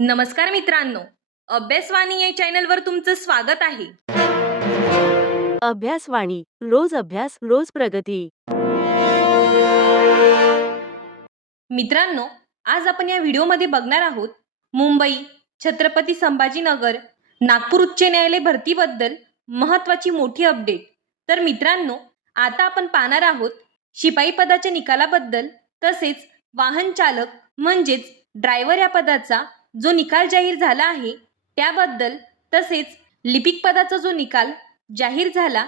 नमस्कार मित्रांनो, अभ्यासवाणी या चॅनलवर तुमचं स्वागत आहे. अभ्यासवाणी रोज अभ्यास रोज प्रगती. मित्रांनो, आज आपण या व्हिडिओमध्ये बघणार आहोत मुंबई, छत्रपती संभाजीनगर, नागपूर उच्च न्यायालय भरतीबद्दल महत्त्वाची मोठी अपडेट. तर मित्रांनो, आता आपण पाहणार आहोत शिपाई पदाच्या निकालाबद्दल, तसेच वाहन चालक म्हणजेच ड्रायव्हर या पदाचा जो निकाल जाहीर झाला आहे त्याबद्दल, तसेच लिपिक पदाचा जो निकाल जाहीर झाला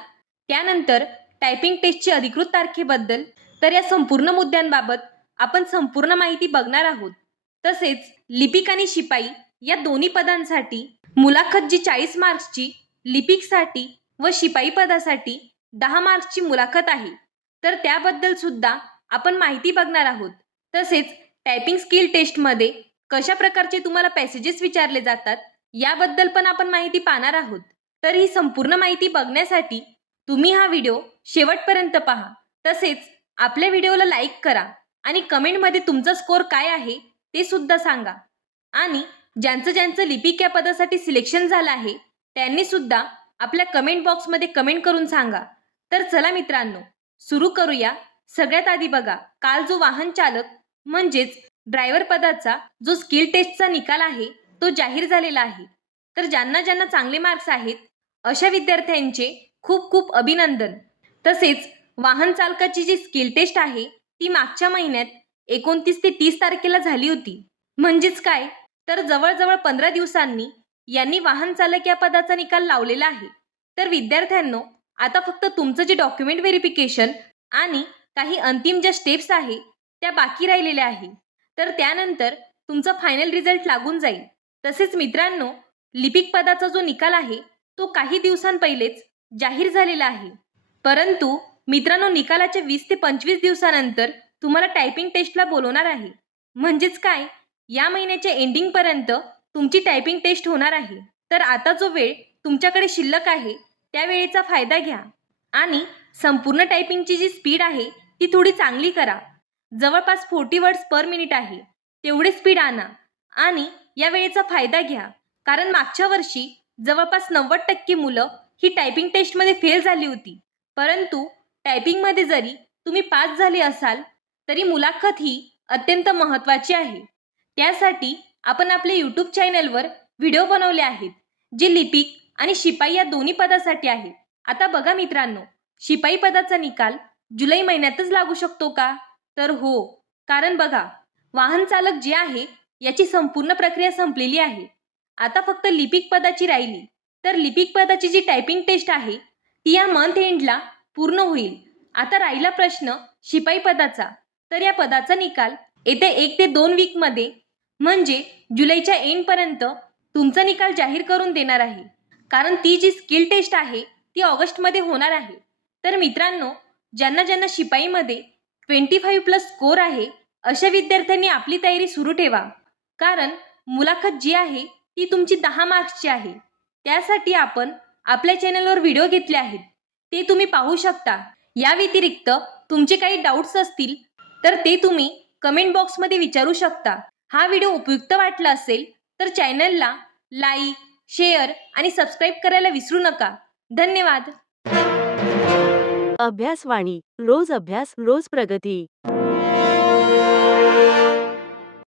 त्यानंतर टायपिंग टेस्टची अधिकृत तारखेबद्दल. तर या संपूर्ण मुद्द्यांबाबत आपण संपूर्ण माहिती बघणार आहोत. तसेच लिपिक आणि शिपाई या दोन्ही पदांसाठी मुलाखत जी 40 मार्क्सची लिपिकसाठी व शिपाई पदासाठी 10 मार्क्सची मुलाखत आहे, तर त्याबद्दल सुद्धा आपण माहिती बघणार आहोत. तसेच टायपिंग स्किल टेस्टमध्ये कशा प्रकारचे तुम्हाला पॅसेजेस विचारले जातात याबद्दल पण आपण माहिती पाहणार आहोत. तर ही संपूर्ण माहिती बघण्यासाठी तुम्ही हा व्हिडिओ शेवटपर्यंत पहा. तसेच आपल्या व्हिडिओला लाईक करा आणि कमेंटमध्ये तुमचा स्कोर काय आहे ते सुद्धा सांगा. आणि ज्यांचं लिपिक या पदासाठी सिलेक्शन झालं आहे त्यांनी सुद्धा आपल्या कमेंट बॉक्समध्ये कमेंट करून सांगा. तर चला मित्रांनो, सुरू करूया. सगळ्यात आधी बघा, काल जो वाहन चालक म्हणजेच ड्रायव्हर पदाचा जो स्किल टेस्टचा निकाल आहे तो जाहीर झालेला आहे. तर ज्यांना ज्यांना चांगले मार्क्स आहेत अशा विद्यार्थ्यांचे खूप खूप अभिनंदन. तसेच वाहन चालकाची जी स्किल टेस्ट आहे ती मागच्या महिन्यात 29 ते 30 तारखेला झाली होती. म्हणजेच काय, तर जवळजवळ 15 दिवसांनी यांनी वाहन चालक या पदाचा निकाल लावलेला आहे. तर विद्यार्थ्यांनो, आता फक्त तुमचं जे डॉक्युमेंट व्हेरिफिकेशन आणि काही अंतिम ज्या स्टेप्स आहे त्या बाकी राहिलेल्या आहे. तर त्यानंतर तुमचा फायनल रिझल्ट लागून जाईल. तसेच मित्रांनो, लिपिक पदाचा जो निकाल आहे तो काही दिवसांपहिलेच जाहीर झालेला आहे. परंतु मित्रांनो, निकालाच्या 20 ते 25 दिवसानंतर तुम्हाला टायपिंग टेस्टला बोलवणार आहे. म्हणजेच काय, या महिन्याच्या एंडिंगपर्यंत तुमची टायपिंग टेस्ट होणार आहे. तर आता जो वेळ तुमच्याकडे शिल्लक आहे त्या वेळेचा फायदा घ्या आणि संपूर्ण टायपिंगची जी स्पीड आहे ती थोडी चांगली करा. जवळपास 40 वर्ड्स पर मिनिट आहे, तेवढे स्पीड आणा आणि या वेळेचा फायदा घ्या. कारण मागच्या वर्षी जवळपास 90% मुलं ही टायपिंग टेस्टमध्ये फेल झाली होती. परंतु टायपिंगमध्ये जरी तुम्ही पास झाले असाल तरी मुलाखत ही अत्यंत महत्त्वाची आहे. त्यासाठी आपण आपल्या यूट्यूब चॅनलवर व्हिडिओ बनवले आहेत जे लिपिक आणि शिपाई या दोन्ही पदासाठी आहेत. आता बघा मित्रांनो, शिपाई पदाचा निकाल जुलै महिन्यातच लागू शकतो का? तर हो, कारण बघा, वाहन चालक जे आहे याची संपूर्ण प्रक्रिया संपलेली आहे. आता फक्त लिपिक पदाची राहिली. तर लिपिक पदाची जी टायपिंग टेस्ट आहे ती या मंथ एंडला पूर्ण होईल. आता राहिला प्रश्न शिपाई पदाचा. तर या पदाचा निकाल येत्या 1 ते 2 वीकमध्ये म्हणजे जुलैच्या एंडपर्यंत तुमचा निकाल जाहीर करून देणार आहे. कारण ती जी स्किल टेस्ट आहे ती ऑगस्टमध्ये होणार आहे. तर मित्रांनो, ज्यांना ज्यांना शिपाईमध्ये 25+ स्कोर आहे अशा विद्यार्थ्यांनी आपली तयारी सुरू ठेवा. कारण मुलाखत जी आहे ती तुमची 10 मार्क्सची आहे. त्यासाठी आपण आपल्या चॅनलवर व्हिडिओ घेतले आहेत, ते तुम्ही पाहू शकता. या व्यतिरिक्त तुमचे काही डाऊट्स असतील तर ते तुम्ही कमेंट बॉक्समध्ये विचारू शकता. हा व्हिडिओ उपयुक्त वाटला असेल तर चॅनलला लाईक, शेअर आणि सबस्क्राईब करायला विसरू नका. धन्यवाद. अभ्यासवाणी रोज अभ्यास रोज प्रगती.